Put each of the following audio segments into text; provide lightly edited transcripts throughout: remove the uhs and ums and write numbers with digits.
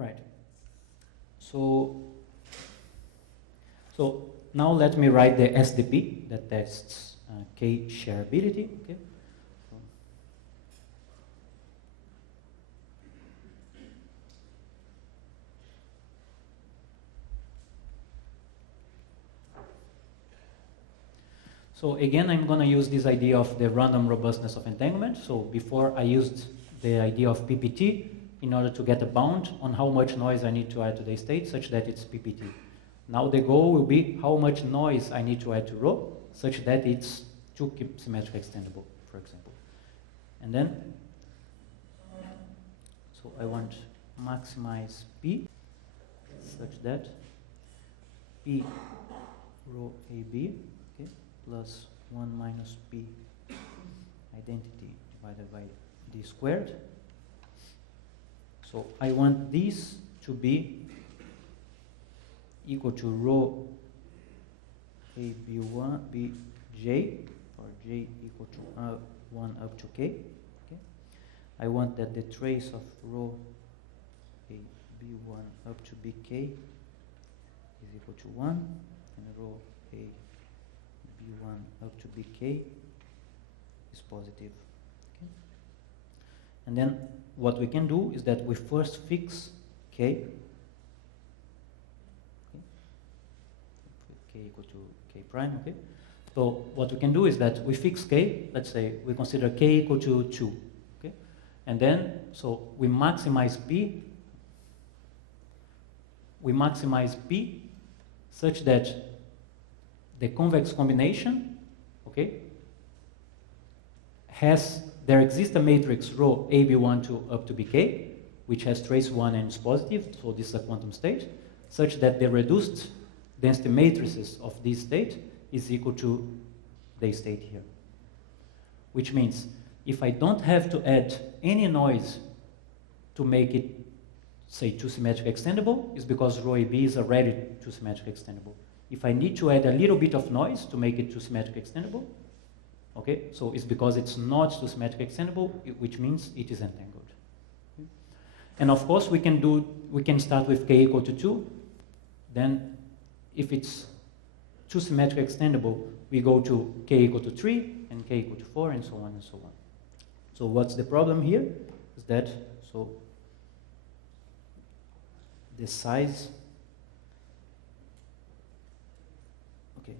Right. So now let me write the SDP that tests K shareability. Okay. So again, I'm going to use this idea of the random robustness of entanglement. So before I used the idea of PPT in order to get a bound on how much noise I need to add to the state such that it's PPT. Now the goal will be how much noise I need to add to rho such that it's 2 symmetric extendable, for example. And then, so I want maximize P such that P rho AB, okay, plus 1 minus P identity divided by D squared. So I want this to be equal to rho AB1 Bj, or J equal to 1 up to K. Okay. I want that the trace of rho AB1 up to Bk is equal to 1, and rho AB1 up to Bk is positive. Okay. And then what we can do is that we first fix K. K equal to K prime, okay? So what we can do is that we fix K, let's say we consider K equal to 2, okay? And then, so we maximize P such that the convex combination, okay, there exists a matrix rho AB1 to up to Bk, which has trace 1 and is positive, so this is a quantum state, such that the reduced density matrices of this state is equal to the state here. Which means if I don't have to add any noise to make it, say, 2 symmetric extendable, it's because rho AB is already 2 symmetric extendable. If I need to add a little bit of noise to make it 2 symmetric extendable, okay, so it's because it's not 2 symmetric extendable, which means it is entangled. Okay. And of course we can start with K equal to 2, then if it's 2 symmetric extendable, we go to K equal to 3 and K equal to 4 and so on and so on. So what's the problem here is that, so the size, okay,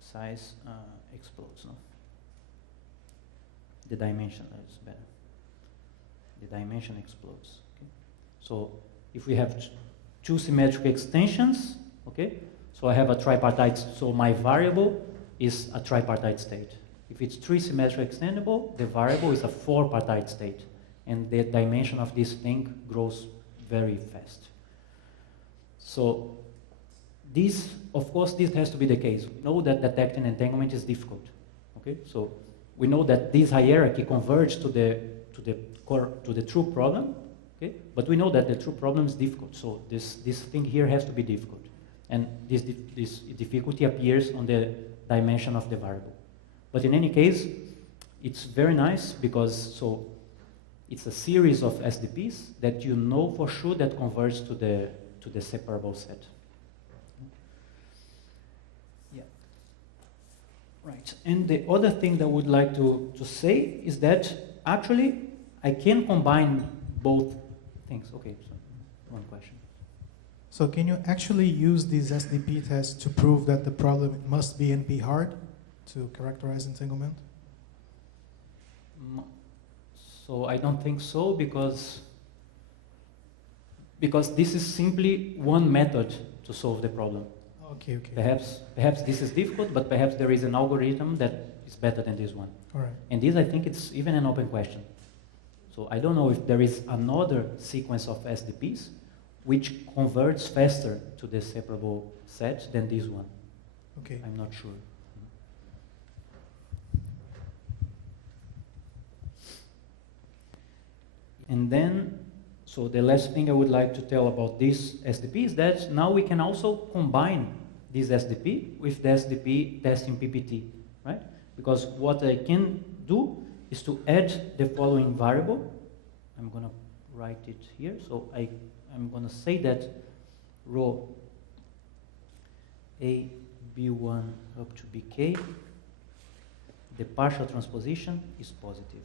size explodes, no? The dimension is better. The dimension explodes. Okay? So if we have 2 symmetric extensions, okay, so I have a tripartite, so my variable is a tripartite state. If it's 3 symmetric extendable, the variable is a 4-partite state, and the dimension of this thing grows very fast. So this, of course, this has to be the case. We know that detecting entanglement is difficult. Okay, so we know that this hierarchy converges to the true problem. Okay, but we know that the true problem is difficult. So this thing here has to be difficult, and this difficulty appears on the dimension of the variable. But in any case, it's very nice because so it's a series of SDPs that you know for sure that converge to the separable set. Yeah. Right. And the other thing that I would like to say is that actually I can combine both things. Okay, so one question. So can you actually use these SDP tests to prove that the problem must be NP hard to characterize entanglement? So I don't think so, because this is simply one method to solve the problem. Okay. Perhaps this is difficult, but perhaps there is an algorithm that is better than this one. All right. And this, I think, it's even an open question. So I don't know if there is another sequence of SDPs which converts faster to the separable set than this one. Okay. I'm not sure. And then, so the last thing I would like to tell about this SDP is that now we can also combine this SDP with the SDP testing PPT, right? Because what I can do is to add the following variable. I'm going to write it here. So I'm going to say that rho A B1 up to Bk, the partial transposition is positive.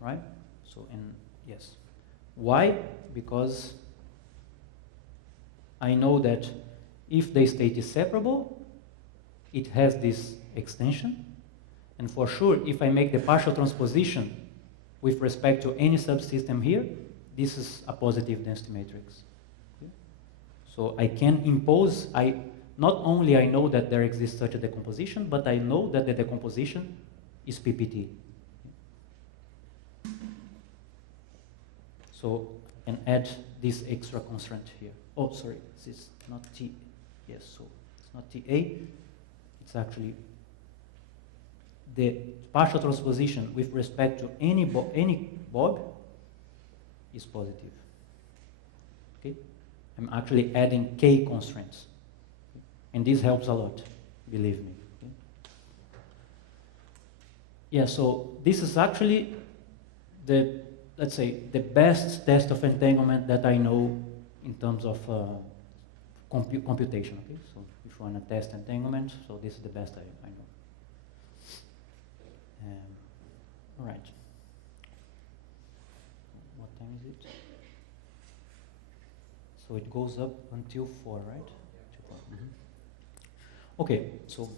Right? So, and yes. Why? Because I know that if the state is separable, it has this extension. And for sure, if I make the partial transposition with respect to any subsystem here, this is a positive density matrix. Okay? So I can impose, not only I know that there exists such a decomposition, but I know that the decomposition is PPT. So I can add this extra constraint here. Oh, sorry, this is not T. Yes, so it's not TA. It's actually the partial transposition with respect to any Bob is positive. Okay, I'm actually adding K constraints, and this helps a lot, believe me. Okay? Yeah, so this is actually the, let's say, the best test of entanglement that I know in terms of computation. Okay, so if you want to test entanglement, so this is the best I know. All right. What time is it? So it goes up until 4, right? Mm-hmm. Okay, so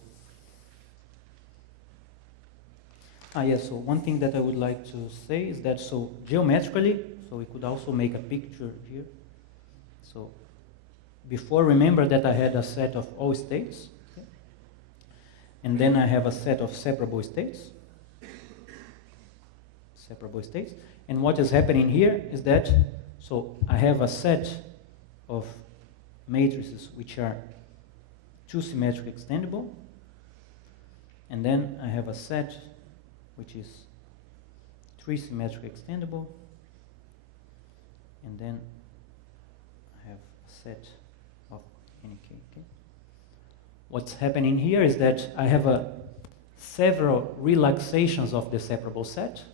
yes, so one thing that I would like to say is that, so geometrically, so we could also make a picture here. So before, remember that I had a set of all states, okay? And then I have a set of separable states. And what is happening here is that, so I have a set of matrices which are 2 symmetric extendable, and then I have a set which is 3 symmetric extendable, and then I have a set of any k. Okay? What's happening here is that I have several relaxations of the separable set,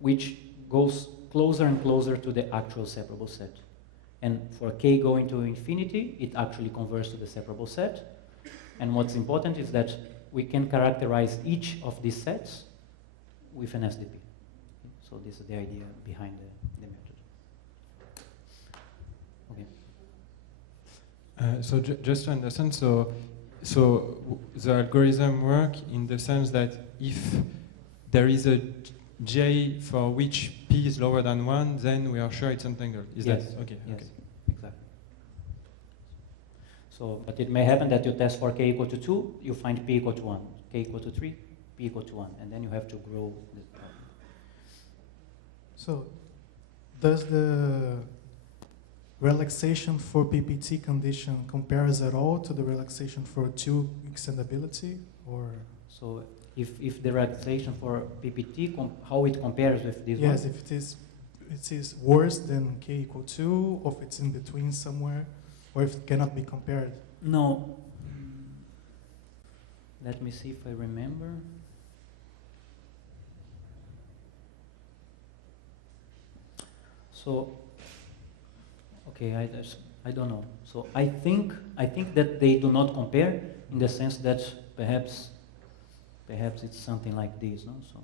which goes closer and closer to the actual separable set. And for k going to infinity, it actually converges to the separable set. And what's important is that we can characterize each of these sets with an SDP. So this is the idea behind the method. Okay. So just to understand, so the algorithm work in the sense that if there is a J for which P is lower than 1, then we are sure it's entangled. Is yes. that okay? Yes, okay. Exactly. So, but it may happen that you test for k equal to 2, you find p equal to 1, k equal to 3, p equal to 1, and then you have to grow the problem. So, does the relaxation for PPT condition compares at all to the relaxation for 2 extendability, or? So, if the relaxation for PPT, how it compares with this one? Yes, if it is worse than k equal 2, or if it's in between somewhere, or if it cannot be compared. No. Let me see if I remember. So, okay, I don't know. So I think that they do not compare in the sense that perhaps it's something like this, no? So,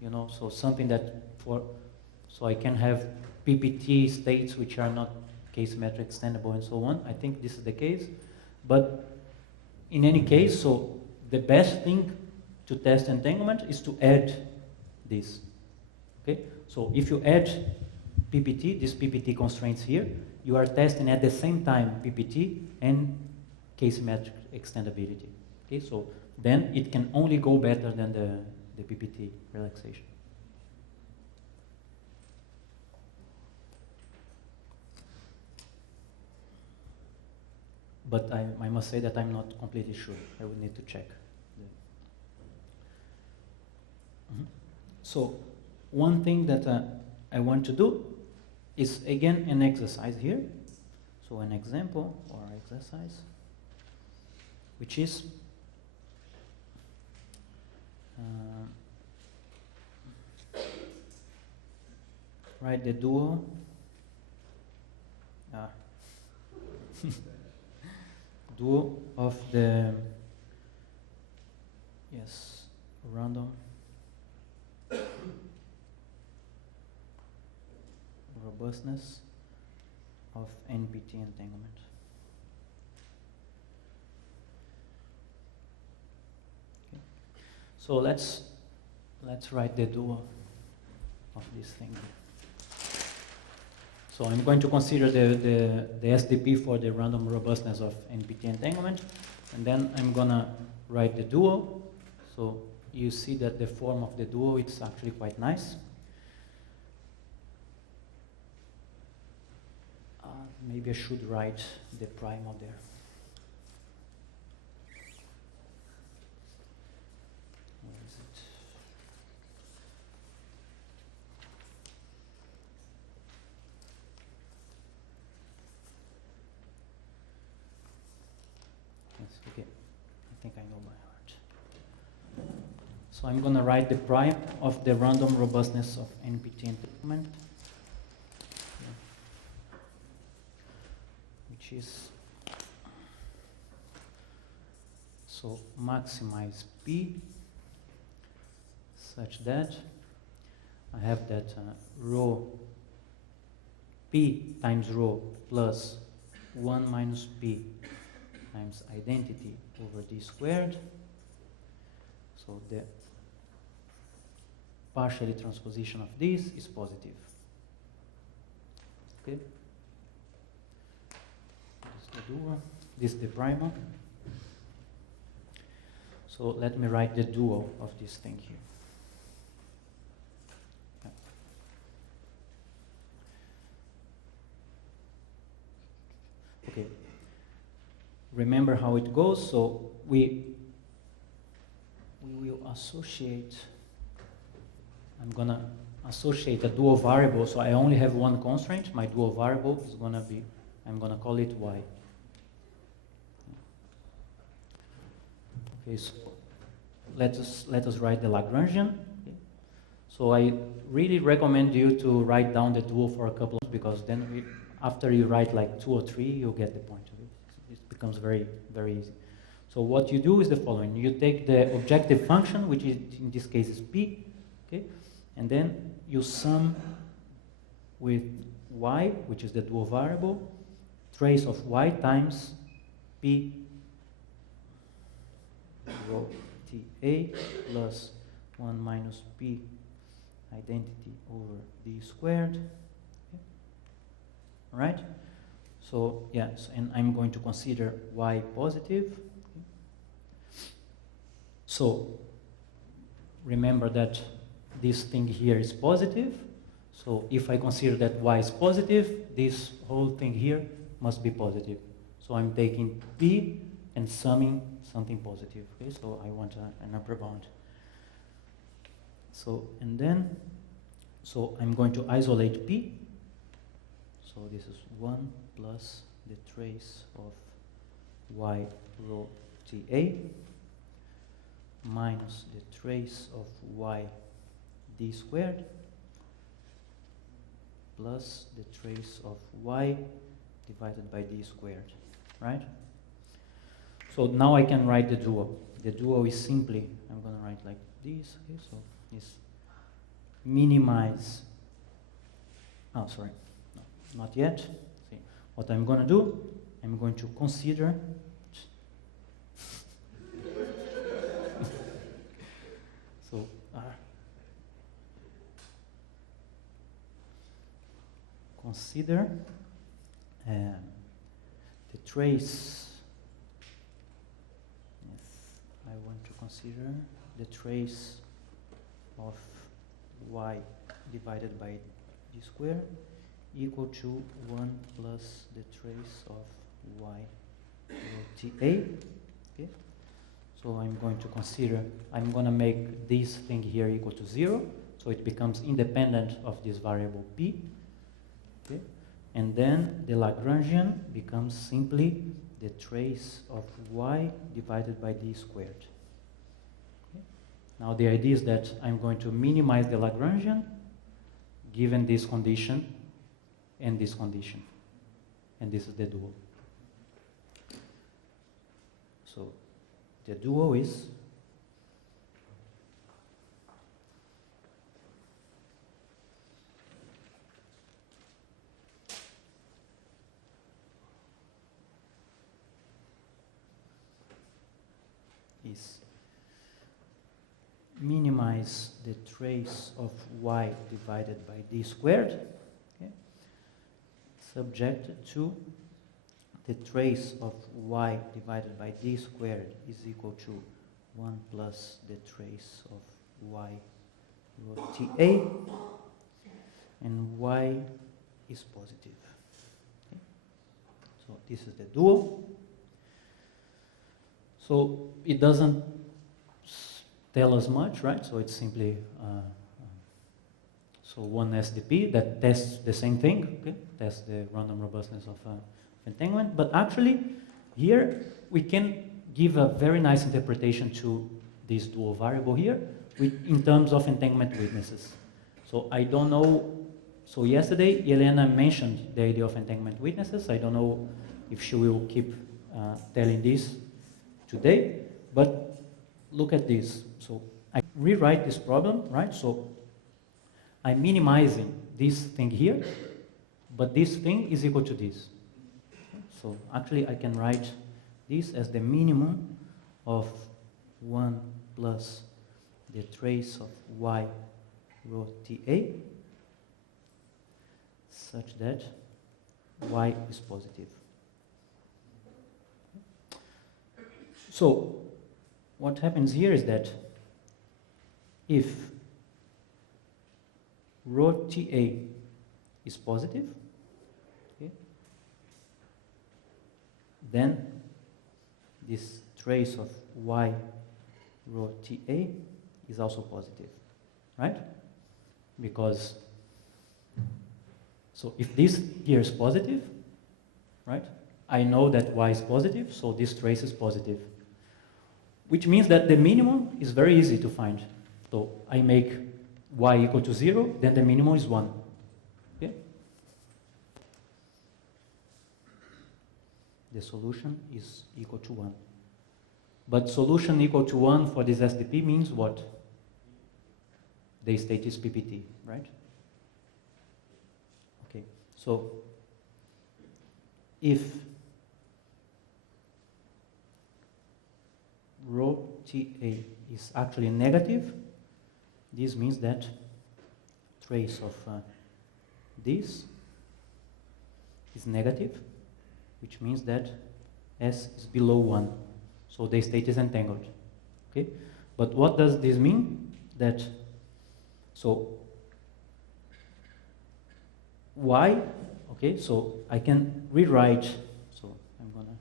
you know, so something that so I can have PPT states which are not k-symmetric extendable and so on. I think this is the case, but in any case, so the best thing to test entanglement is to add this. Okay, so if you add PPT, these PPT constraints here, you are testing at the same time PPT and k-symmetric extendability. Okay, so then it can only go better than the PPT relaxation. But I must say that I'm not completely sure. I would need to check. So one thing that I want to do is again an exercise here. So an example or exercise, which is write the dual. Dual of the random robustness of NPT entanglement. Okay. So let's write the dual of this thing here. So I'm going to consider the SDP for the random robustness of NPT entanglement, and then I'm gonna write the dual. So you see that the form of the dual is actually quite nice. Maybe I should write the primal there. Where is it? Yes, okay. I think I know by heart. So I'm going to write the prime of the random robustness of NPT entanglement, which is, so maximize P such that I have that rho P times rho plus 1 minus P times identity over D squared. So the partially transposition of this is positive. Okay? This is the dual, this is the primal. So let me write the dual of this thing here. Okay. Remember how it goes. So we will associate. I'm gonna associate a dual variable. So I only have one constraint. My dual variable is gonna be, I'm gonna call it y. Okay, so let us write the Lagrangian. Okay. So I really recommend you to write down the dual for a couple of, because then after you write like 2 or 3, you'll get the point of it. It becomes very, very easy. So what you do is the following. You take the objective function, which is, in this case is P, okay? And then you sum with y, which is the dual variable, trace of y times P rho Ta plus 1 minus P identity over D squared. Okay. All right? So, yes, and I'm going to consider y positive. Okay. So, remember that this thing here is positive. So, if I consider that y is positive, this whole thing here must be positive. So, I'm taking P and summing something positive. Okay, so I want an upper bound. So, and then, so I'm going to isolate P. So this is 1 plus the trace of y rho Ta minus the trace of y D squared plus the trace of y divided by D squared, right? So now I can write the dual. The dual is simply, I'm going to write like this, okay, so it's minimize, oh sorry, no, not yet. See, what I'm going to do, I'm going to consider, so, consider the trace. I want to consider the trace of y divided by d squared equal to 1 plus the trace of y rho Ta. Okay? So I'm going to consider, I'm going to make this thing here equal to 0, so it becomes independent of this variable p. Okay? And then the Lagrangian becomes simply the trace of y divided by d squared. Okay. Now the idea is that I'm going to minimize the Lagrangian given this condition and this condition. And this is the dual. So the dual is minimize the trace of y divided by d squared, okay, subject to the trace of y divided by d squared is equal to 1 plus the trace of y rho ta, and y is positive. Okay. So this is the dual. So it doesn't tell us much, right? So it's simply so one SDP that tests the same thing, okay? Tests the random robustness of entanglement. But actually, here we can give a very nice interpretation to this dual variable here in terms of entanglement weaknesses. So I don't know. So yesterday, Elena mentioned the idea of entanglement weaknesses. I don't know if she will keep telling this today, but look at this. So I rewrite this problem, right? So I'm minimizing this thing here, but this thing is equal to this. So actually I can write this as the minimum of 1 plus the trace of y rho ta such that y is positive. So what happens here is that if rho ta is positive, okay, then this trace of y rho ta is also positive, right? Because, so if this here is positive, right, I know that y is positive, so this trace is positive. Which means that the minimum is very easy to find. So I make y equal to 0, then the minimum is 1. Okay? The solution is equal to 1. But solution equal to 1 for this SDP means what? The state is PPT, right? Okay, so if rho ta is actually negative, this means that trace of this is negative, which means that S is below 1. So the state is entangled. Okay? But what does this mean? That, so y, okay, so I can rewrite, so I'm gonna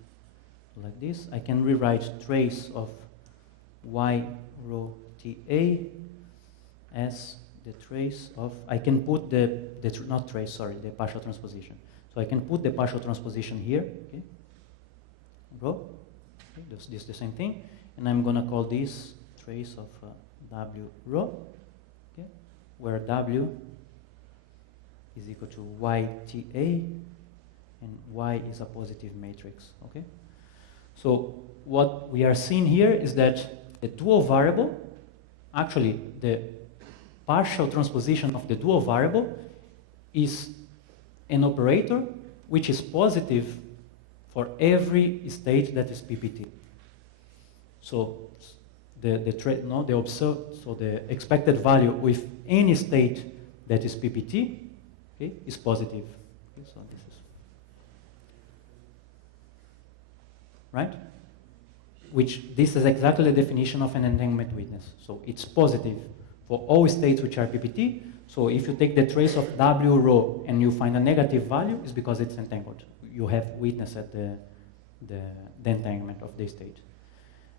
do like this, I can rewrite trace of y rho ta as the trace of, I can put the partial transposition. So I can put the partial transposition here, okay, rho, okay, this is the same thing, and I'm gonna call this trace of w rho, okay, where w is equal to yta and y is a positive matrix, okay? So what we are seeing here is that the dual variable, actually the partial transposition of the dual variable is an operator which is positive for every state that is PPT. So the expected value with any state that is PPT, okay, is positive. Okay, so this is right. This is exactly the definition of an entanglement weakness. So it's positive for all states which are PPT. So if you take the trace of W rho and you find a negative value, it's because it's entangled. You have weakness at the entanglement of the state.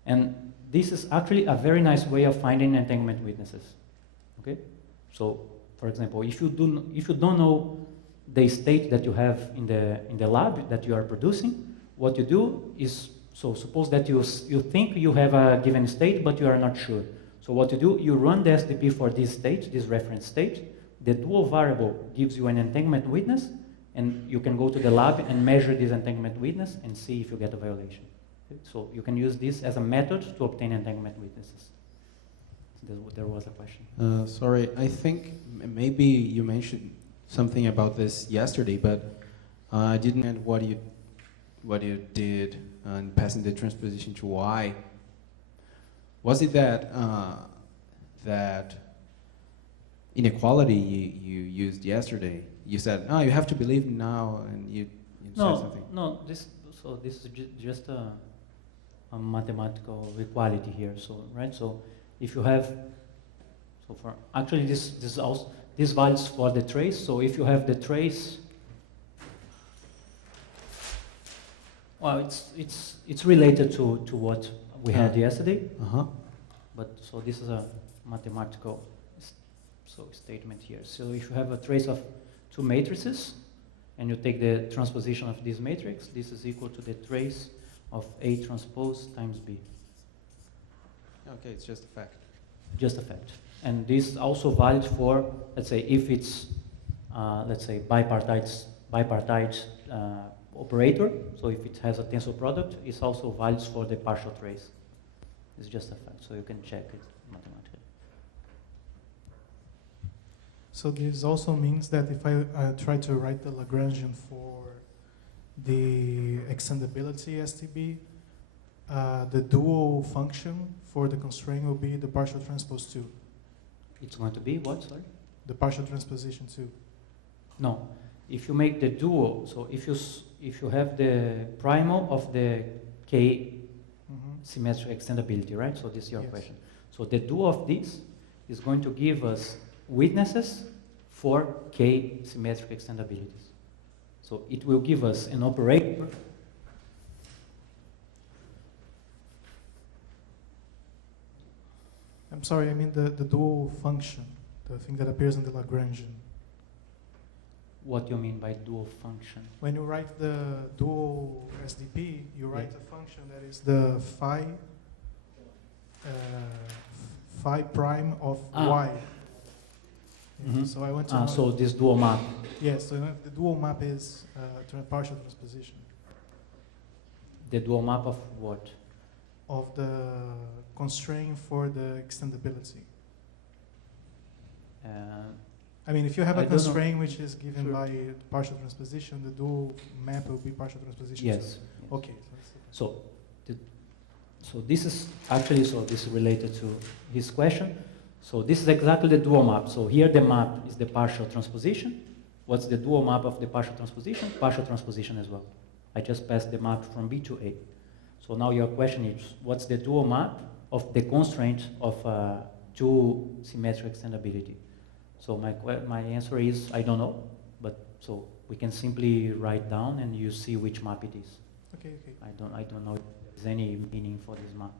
And this is actually a very nice way of finding entanglement weaknesses. Okay? So, for example, if you don't know the state that you have in the lab that you are producing, what you do is, so suppose that you think you have a given state, but you are not sure. So what you do, you run the SDP for this state, this reference state, the dual variable gives you an entanglement witness, and you can go to the lab and measure this entanglement witness and see if you get a violation. Okay? So you can use this as a method to obtain entanglement witnesses. There was a question. Sorry, I think maybe you mentioned something about this yesterday, but I didn't get what you did in passing the transposition to Y. Was it that that inequality you used yesterday? You said, "Oh, you have to believe now," and you said something. No. This is just a mathematical equality here. So right. So if you have, actually this values for the trace. So if you have the trace, well, it's related to what we had yesterday. But so this is a mathematical statement here. So if you have a trace of two matrices, and you take the transposition of this matrix, this is equal to the trace of A transpose times B. Okay, it's just a fact. Just a fact. And this is also valid for, let's say, if it's, let's say, bipartite operator. So if it has a tensor product, it's also valid for the partial trace. It's just a fact, so you can check it mathematically. So this also means that if I try to write the Lagrangian for the extendability STB, the dual function for the constraint will be the partial transpose 2. It's going to be what, sorry? The partial transposition 2. No. If you make the dual, so if you have the primal of the K symmetric extendability, right? So this is your question. So the dual of this is going to give us witnesses for K symmetric extendabilities. So it will give us an operator I'm sorry, I mean the dual function, the thing that appears in the Lagrangian. What do you mean by dual function? When you write the dual SDP, you write a function that is the phi prime of Y. So I want to know. So this dual map. Yes, so the dual map is partial transposition. The dual map of what? Of the constraint for the extendability. I mean, if you have a constraint which is given by partial transposition, the dual map will be partial transposition. Yes. Okay. So this is actually, this is related to his question. So this is exactly the dual map. So here the map is the partial transposition. What's the dual map of the partial transposition? Partial transposition as well. I just passed the map from B to A. So now your question is, what's the dual map of the constraint of two symmetric extendability? So my answer is, I don't know, but so we can simply write down and you see which map it is. Okay. I don't know if there's any meaning for this map.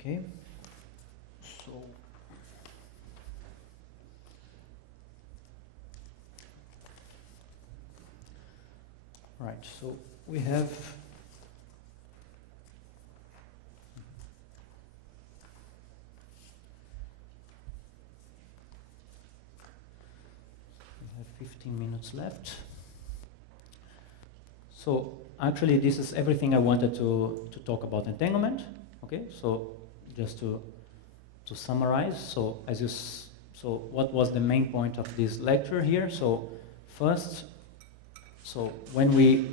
Okay. So right, so we have we have 15 minutes left. So actually this is everything I wanted to talk about entanglement. Okay, so just to summarize, so what was the main point of this lecture here? So first, so when we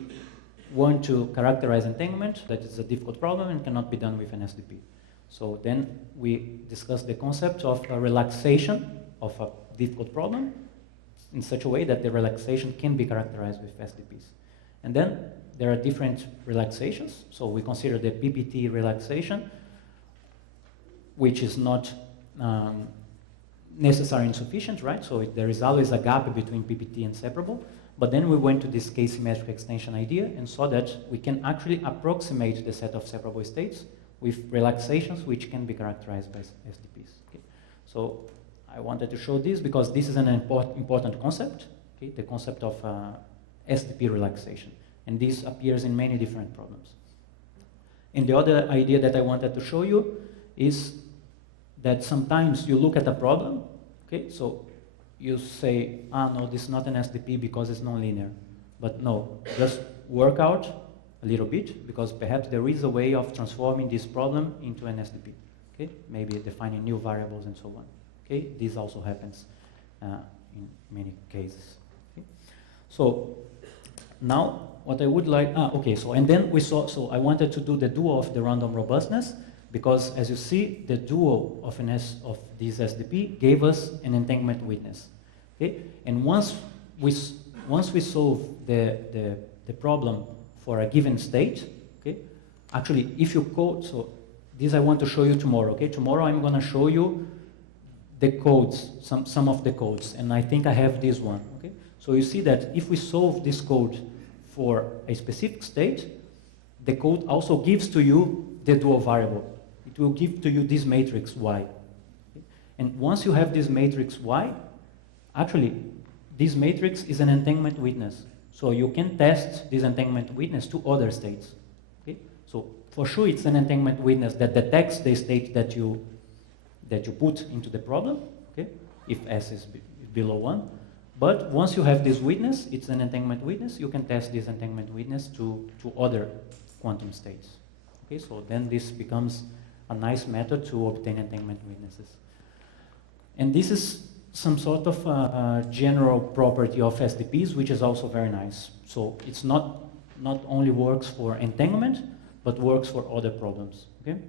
want to characterize entanglement, that is a difficult problem and cannot be done with an SDP. So then we discuss the concept of a relaxation of a difficult problem in such a way that the relaxation can be characterized with SDPs. And then there are different relaxations. So we consider the PPT relaxation, which is not necessary and sufficient, right? So there is always a gap between PPT and separable. But then we went to this K-symmetric extension idea and saw that we can actually approximate the set of separable states with relaxations which can be characterized by SDPs. Okay? So I wanted to show this because this is an important concept, okay? The concept of SDP relaxation. And this appears in many different problems. And the other idea that I wanted to show you is that sometimes you look at a problem, okay, so you say, no, this is not an SDP because it's nonlinear. But no, just work out a little bit, because perhaps there is a way of transforming this problem into an SDP, okay? Maybe defining new variables and so on, okay? This also happens in many cases, okay? So now what I would like, okay, so and then we saw, so I wanted to do the dual of the random robustness, because as you see, the dual of of this SDP gave us an entanglement witness, okay? And once we solve the problem for a given state, okay? Actually, if you code, so this I want to show you tomorrow, okay? Tomorrow I'm gonna show you the codes, some of the codes, and I think I have this one, okay? So you see that if we solve this code for a specific state, the code also gives to you the dual variable. It will give to you this matrix Y. Okay? And once you have this matrix Y, actually, this matrix is an entanglement witness. So you can test this entanglement witness to other states. Okay? So for sure it's an entanglement witness that detects the state that you put into the problem, okay? If S is below 1. But once you have this witness, it's an entanglement witness, you can test this entanglement witness to other quantum states. Okay? So then this becomes a nice method to obtain entanglement witnesses. And this is some sort of general property of SDPs, which is also very nice. So it's not only works for entanglement, but works for other problems. Okay?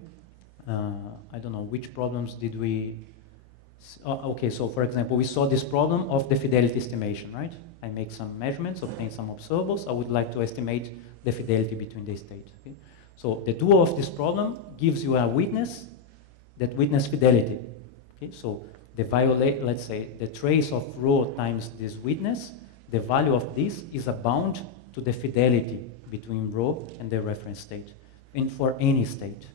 I don't know, which problems did we... okay, so for example, we saw this problem of the fidelity estimation, right? I make some measurements, obtain some observables. I would like to estimate the fidelity between the states. Okay? So the dual of this problem gives you a witness, that witness fidelity. Okay? So the let's say the trace of rho times this witness, the value of this is a bound to the fidelity between rho and the reference state, and for any state.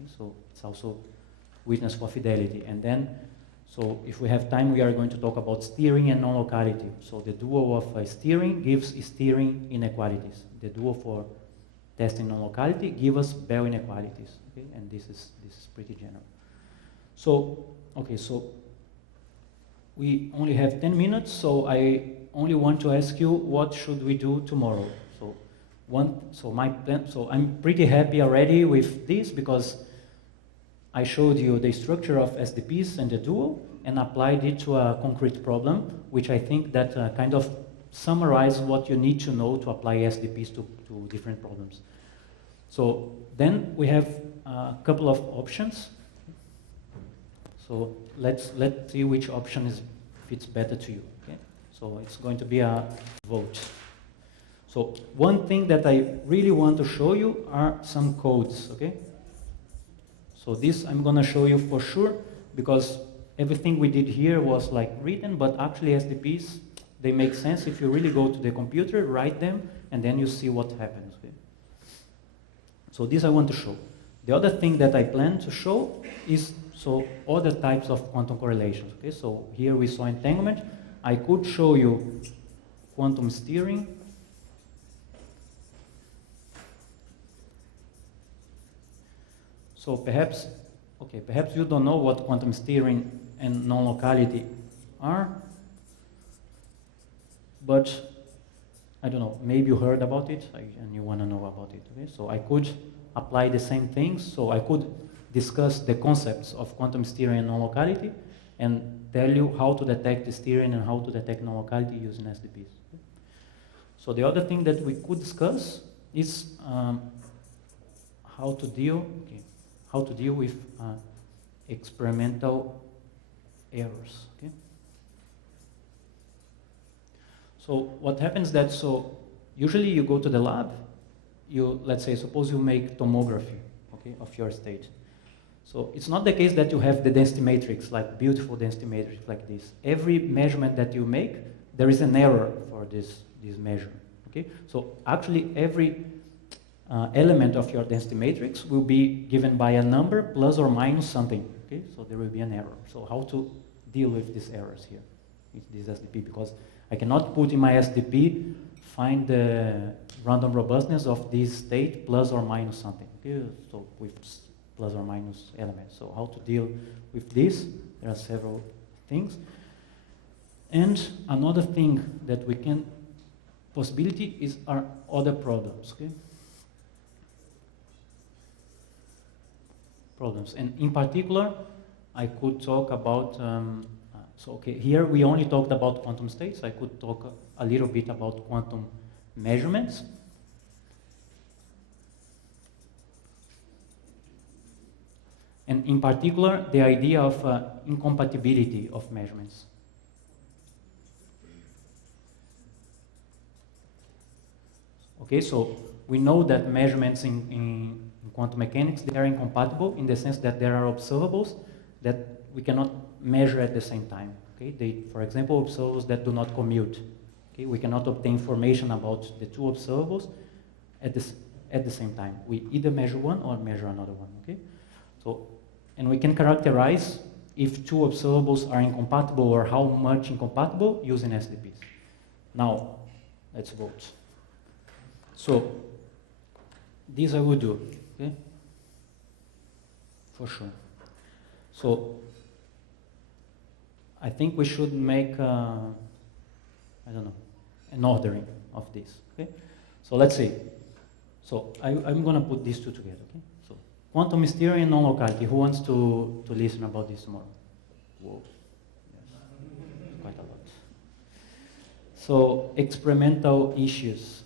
Okay? So it's also witness for fidelity. And then, so if we have time, we are going to talk about steering and non-locality. So the dual of steering gives steering inequalities. The dual for testing non-locality gives us Bell inequalities. Okay? And this is pretty general. So, okay, so we only have 10 minutes, so I only want to ask you, what should we do tomorrow? So my plan, so I'm pretty happy already with this, because I showed you the structure of SDPs and the dual, and applied it to a concrete problem, which I think that kind of summarizes what you need to know to apply SDPs to different problems. So then we have a couple of options. So let's see which option fits better to you. Okay? So it's going to be a vote. So one thing that I really want to show you are some codes. Okay? So this I'm going to show you for sure, because everything we did here was like written, but actually SDPs, they make sense if you really go to the computer, write them, and then you see what happens. Okay? So this I want to show. The other thing that I plan to show is other types of quantum correlations. Okay? So here we saw entanglement. I could show you quantum steering. So perhaps you don't know what quantum steering and non-locality are, but I don't know, maybe you heard about it and you want to know about it. Okay? So I could apply the same things. So I could discuss the concepts of quantum steering and non-locality and tell you how to detect the steering and how to detect non-locality using SDPs. Okay? So the other thing that we could discuss is how to deal with experimental errors. Okay? So what happens that, usually you go to the lab, let's say, suppose you make tomography, okay, of your state. So it's not the case that you have the density matrix, like beautiful density matrix like this. Every measurement that you make, there is an error for this measure. Okay? So actually every element of your density matrix will be given by a number plus or minus something. Okay? So there will be an error. So how to deal with these errors here? this SDP, because I cannot put in my SDP find the random robustness of this state plus or minus something. Okay? So with plus or minus elements. So how to deal with this? There are several things. And another thing that we can possibility is our other problems. Okay? Problems, and in particular, I could talk about. So okay, here we only talked about quantum states. I could talk a little bit about quantum measurements. And in particular, the idea of incompatibility of measurements. Okay, so we know that measurements in quantum mechanics, they are incompatible in the sense that there are observables that we cannot measure at the same time. Okay, for example, observables that do not commute. Okay, we cannot obtain information about the two observables at the same time. We either measure one or measure another one. Okay, so and we can characterize if two observables are incompatible or how much incompatible using SDPs. Now, let's vote. So this I will do. Okay, for sure. So I think we should make, I don't know, an ordering of this. Okay, so let's see. So I'm going to put these two together. Okay, so quantum mystery and non-locality. Who wants to listen about this tomorrow? Whoa, yes, quite a lot. So experimental issues.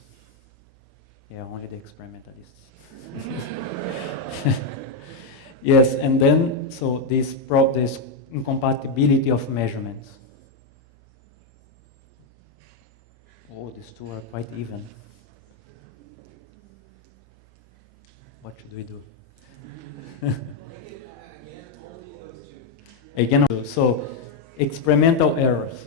Yeah, only the experimentalists. Yes, and then so this incompatibility of measurements. Oh, these two are quite even. What should we do? Again, so experimental errors.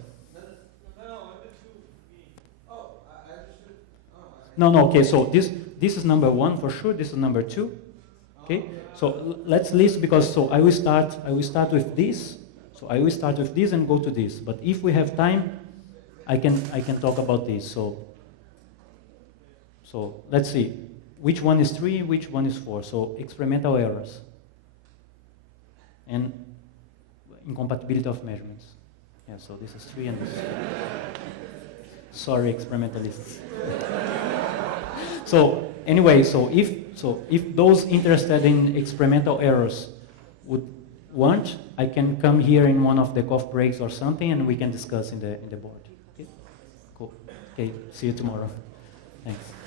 No, okay, so this is number one for sure, this is number two. Okay, so let's list, because so I will start with this. So I will start with this and go to this. But if we have time, I can talk about this. So let's see. Which one is 3, which one is 4? So experimental errors and incompatibility of measurements. Yeah, so this is 3 and this is 4. Sorry, experimentalists. So anyway, so if those interested in experimental errors would want, I can come here in one of the coffee breaks or something, and we can discuss in the board. Okay? Cool. Okay. See you tomorrow. Thanks.